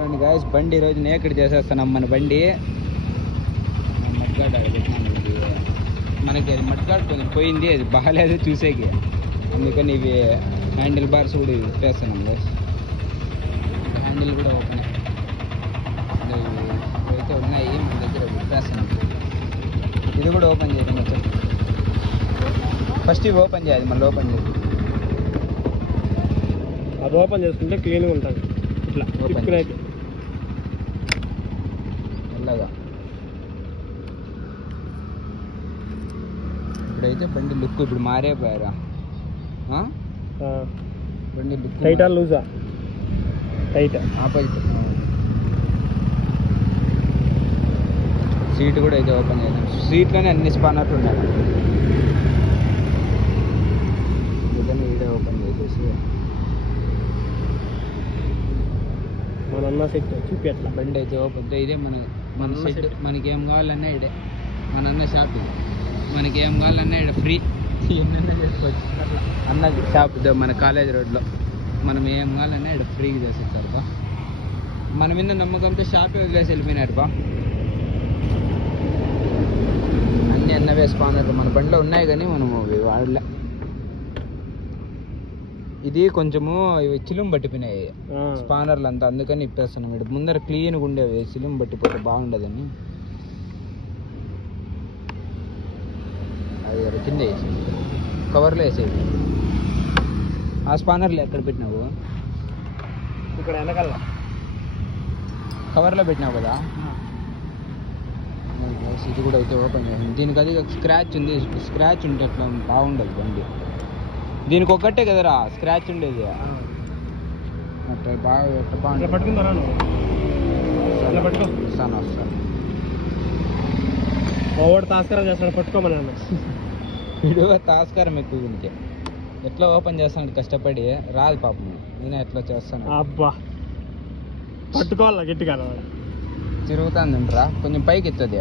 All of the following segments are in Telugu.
చూడండి గాయస్, బండి ఈరోజు నేకడ్ చేసేస్తున్నాం. మన బండి మడ్గాడ్ పెట్టినాను. మనకి అది మడ్గాడ్ కొంచెం పోయింది, అది బాగాలేదు చూసేకి. అందుకని ఇవి హ్యాండిల్ బార్స్ కూడా ఇప్పేస్తున్నాం గాయస్. హ్యాండిల్ కూడా ఓపెన్ అయితే ఉన్నాయి మన దగ్గర, ఇప్పేస్తున్నాం. ఇది కూడా ఓపెన్ చేయడం వచ్చాం. ఫస్ట్ ఇవి ఓపెన్ చేయాలి, మళ్ళీ ఓపెన్ చేయాలి. అది ఓపెన్ చేసుకుంటే క్లీన్గా ఉంటుంది. ఇట్లా ఓపెన్ అయితే మెల్లగా. ఇప్పుడైతే బండి లుక్ ఇప్పుడు మారేపోయారా? బండి లుక్ టైటా లూజా? Tight opposite. సీట్ కూడా అయితే ఓపెన్ చేద్దాం. సీట్లోనే అన్ని స్పానర్లు ఉన్నాయి. అందుకని వీడియో ఓపెన్ చేసేసి మన అన్న సెట్ చూపి అట్లా. బండి అయితే ఓపెన్. ఇదే మన సెట్. మనకి ఏం కావాలన్నా ఇడే మన అన్న షాప్. ఇది మనకి ఏం కావాలన్నా ఇక్కడ ఫ్రీ, ఎన్నైనా చేసుకోవచ్చు. అట్లా అన్నది షాప్ మన కాలేజ్ రోడ్లో. మనం ఏం కావాలన్నా ఇక్కడ ఫ్రీగా చేసేస్తారు బా. మన మీద నమ్మకంతో షాపే వదిలేసి వెళ్ళిపోయినారు బా. అన్నీ అన్నవే స్పానర్లు మన బండిలో ఉన్నాయి, కానీ మనము వాడలే. ఇది కొంచెము చిలుం పట్టిపోయినాయి స్పానర్లు అంతా, అందుకని ఇప్పేస్తున్నాం. ఇక్కడ ముందర క్లీన్గా ఉండేవి, చిలుం పట్టిపోతే బాగుండదని అది కింద వేసి కవర్లో వేసేవి. ఆ స్పానర్లు ఎక్కడ పెట్టినావు? ఇక్కడ వెనకాల కవర్లో పెట్టినావు కదా. ఇది కూడా అయితే ఓపెన్ చేయండి. దీనికి అది స్క్రాచ్ ఉంది. స్క్రాచ్ ఉంటే అట్లా బాగుండదు బండి. దీనికి ఒక్కటే కదరా స్క్రాచ్ ఉండేది. అట్లా బాగా పట్టుకుంటారా? వస్తాను వస్తాను. ఓవర్ తాస్కరం చేస్తాడు, పట్టుకోమని. వీడు తాస్కారం ఎక్కువ. ఇంకే ఎట్లా ఓపెన్ చేస్తాను కష్టపడి, రాదు పాపం. నేను ఎట్లా చేస్తాను. అబ్బా పట్టుకోవాలా గట్టిగా. తిరుగుతుంది ఉంటారా, కొంచెం పైకి ఎత్తది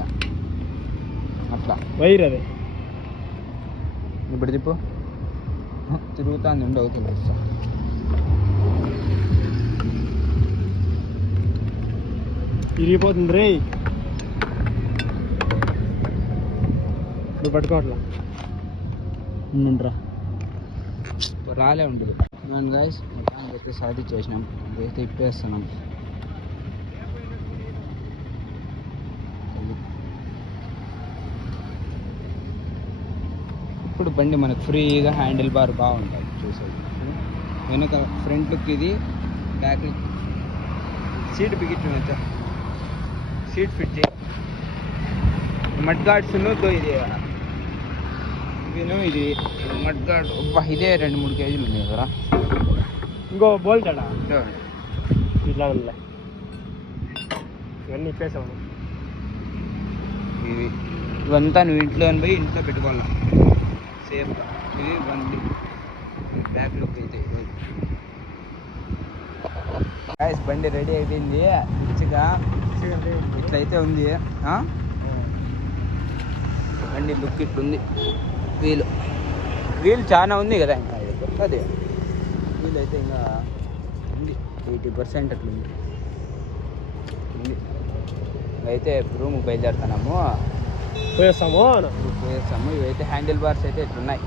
అట్లా వైర్ అది. ఇప్పుడు తిప్పు, తిరుగుతుంది ఉండి అవుతుంది. ఇరిగిపోతుంది రే. నువ్వు పట్టుకోవట్లా ఉండురా, రాలే ఉండదు. నేను గాయస్ మొత్తానికి అయితే సాధి చేసినాం. అయితే ఇప్పేస్తున్నాం. ఇప్పుడు బండి మనకు ఫ్రీగా హ్యాండిల్ బార్ బాగుంటుంది చూసేది. వెనక ఫ్రంట్ లుక్ ఇది, బ్యాక్ లుక్. సీట్ బిగిట్టు, సీట్ ఫిట్ చేయి. మడ్ గార్డ్స్ను ఇది ఇది మడ్ గార్డ్. ఇదే 2-3 కేజీలు ఉన్నాయి కదా. ఇంకో బోల్తాడా ఇట్లా ఉందా? ఇవన్నీ ఇప్పేసాము. ఇవంతా నువ్వు ఇంట్లో పోయి ఇంట్లో పెట్టుకోవాలి సేఫ్గా. ఇది బండి బ్యాక్ లుక్ అయితే. గాయ్స్ బండి రెడీ అయిపోయింది. మంచిగా ఇట్లయితే ఉంది బండి లుక్. ఇట్లుంది. వీల్ చాలా ఉంది కదా, ఇంకా కొత్తది వీల్ అయితే ఇంకా ఉంది 80% అట్లుంది. అయితే రూమ్కి బయలుదేరుతున్నాము, పోయేస్తాము. ఇవైతే హ్యాండిల్ బార్స్ అయితే ఇట్లున్నాయి.